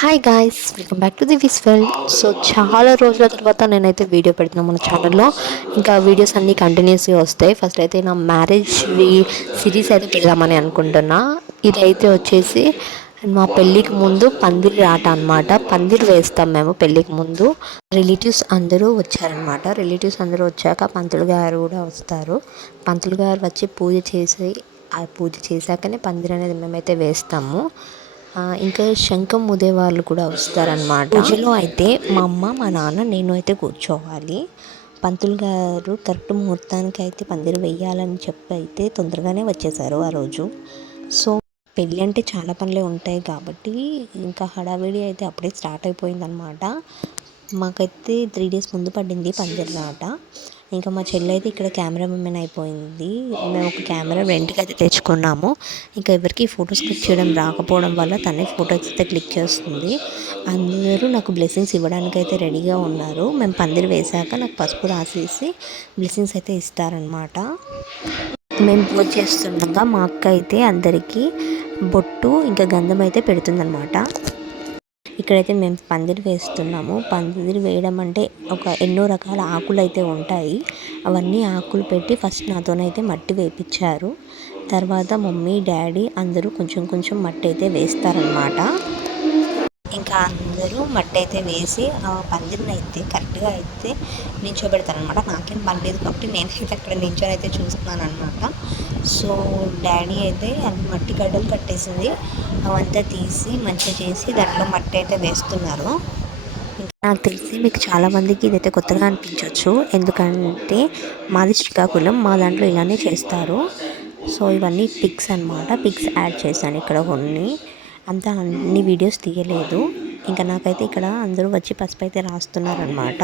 Hi guys, welcome back to the విస్వెల్. So చాలా రోజుల తర్వాత నేనైతే వీడియో పెడుతున్నాను మన ఛానల్లో. ఇంకా వీడియోస్ అన్నీ కంటిన్యూస్గా వస్తాయి. ఫస్ట్ అయితే నా మ్యారేజ్ సిరీస్ అయితే పెడదామని అనుకుంటున్నా. ఇదైతే వచ్చేసి మా పెళ్ళికి ముందు పందిరి ఆట అనమాట. పందిరి వేస్తాం మేము పెళ్ళికి ముందు. రిలేటివ్స్ అందరూ వచ్చారనమాట. రిలేటివ్స్ అందరూ వచ్చాక పంతులు గారు కూడా వస్తారు. పంతులు గారు వచ్చి పూజ చేసి, ఆ పూజ చేశాకనే పందిరి అనేది మేమైతే వేస్తాము. ఇంకా శంఖం ఊదే వాళ్ళు కూడా వస్తారనమాట. పూజలో అయితే మా అమ్మ, మా నాన్న, నేను అయితే కూర్చోవాలి. పంతులు గారు కరెక్ట్ ముహూర్తానికి అయితే పందిరి వేయాలని చెప్పి అయితే తొందరగానే వచ్చేసారు ఆ రోజు. సో పెళ్ళి అంటే చాలా పనులే ఉంటాయి కాబట్టి ఇంకా హడావిడి అయితే అప్పుడే స్టార్ట్ అయిపోయిందనమాట. మాకైతే 3 days ముందు పడింది పందిరి ఆట. ఇంకా మా చెల్లి అయితే ఇక్కడ కెమెరా ఉమెన్ అయిపోయింది. మేము ఒక కెమెరా రెంట్కి అయితే తెచ్చుకున్నాము. ఇంకా ఎవరికి ఫొటోస్ క్లిక్ చేయడం రాకపోవడం వల్ల తనే ఫొటోస్ అయితే క్లిక్ చేస్తుంది. అందరూ నాకు బ్లెస్సింగ్స్ ఇవ్వడానికి అయితే రెడీగా ఉన్నారు. మేము పందిరి వేశాక నాకు పసుపు రాసేసి బ్లెస్సింగ్స్ అయితే ఇస్తారనమాట. మేము పూజ చేస్తుండగా మా అక్క అయితే అందరికీ బొట్టు ఇంకా గంధం అయితే పెడుతుందనమాట. ఇక్కడైతే మేము పందిరి వేస్తున్నాము. పందిరి వేయడం అంటే ఎన్నో రకాల ఆకులు అయితే ఉంటాయి. అవన్నీ ఆకులు పెట్టి ఫస్ట్ నాతోనైతే మట్టి వేయించారు. తర్వాత మమ్మీ, డాడీ అందరూ కొంచెం కొంచెం మట్టి అయితే వేస్తారనమాట. ఇంకా అందరూ మట్టి అయితే వేసి ఆ పందిరిని అయితే కరెక్ట్గా అయితే నించోబెడతారనమాట. నాకేం పనిలేదు కాబట్టి నేనైతే అక్కడ నించొని అయితే చూస్తున్నాను అనమాట. సో డాడీ అయితే అన్ని మట్టి గడ్డలు కట్టేసింది, అవంతా తీసి మంచిగా చేసి దాంట్లో మట్టి అయితే వేస్తున్నారు. నాకు తెలిసి మీకు చాలామందికి ఇదైతే కొత్తగా అనిపించవచ్చు, ఎందుకంటే మాది శ్రీకాకుళం, మా దాంట్లో ఇలానే చేస్తారు. సో ఇవన్నీ పిక్స్ అనమాట. పిక్స్ యాడ్ చేశాను ఇక్కడ కొన్ని. అంతా అన్ని వీడియోస్ తీయలేదు. ఇంకా నాకైతే ఇక్కడ అందరూ వచ్చి పసుపు అయితే రాస్తున్నారనమాట.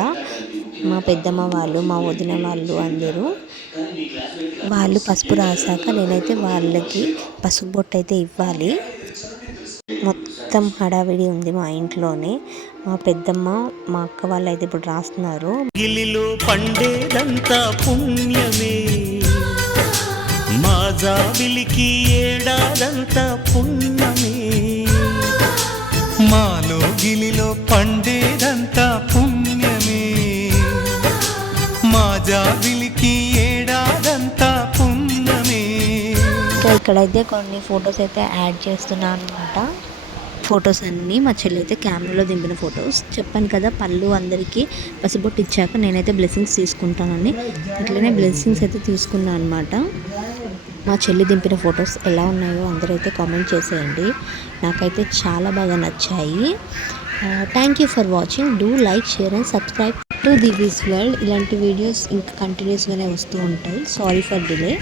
మా పెద్దమ్మ వాళ్ళు, మా వదిన వాళ్ళు అందరూ వాళ్ళు పసుపు రాశాక నేనైతే వాళ్ళకి పసుపు బొట్టు అయితే ఇవ్వాలి. మొత్తం హడావిడి ఉంది మా ఇంట్లోనే. మా పెద్దమ్మ, మా అక్క వాళ్ళు అయితే ఇప్పుడు రాస్తున్నారు. గిలిలో పండేదంతా పుణ్యమే, మా జాబిలికి ఏడాదంతా పుణ్యమే. మాలో గిలిలో పండేదంతా పుణ్యమే, మా జాబిలికి ఏడాదంతా పుణ్యమే. ఇక్కడైతే కొన్ని ఫొటోస్ అయితే యాడ్ చేస్తున్నాను అనమాట. ఫొటోస్ అన్నీ మా చెల్లి అయితే కెమెరాలో దింపిన ఫొటోస్. చెప్పాను కదా పళ్ళు అందరికీ పసుబొట్టు ఇచ్చాక నేనైతే బ్లెస్సింగ్స్ తీసుకుంటానని. అట్లనే బ్లెస్సింగ్స్ అయితే తీసుకున్నాను అనమాట. మా చెల్లి దింపిన ఫొటోస్ ఎలా ఉన్నాయో అందరూ అయితే కామెంట్ చేసేయండి. నాకైతే చాలా బాగా నచ్చాయి. Thank you for watching. Do like, share and subscribe to the విస్ వరల్డ్. ఇలాంటి వీడియోస్ ఇంకా కంటిన్యూస్గానే వస్తూ ఉంటాయి. Sorry for delay.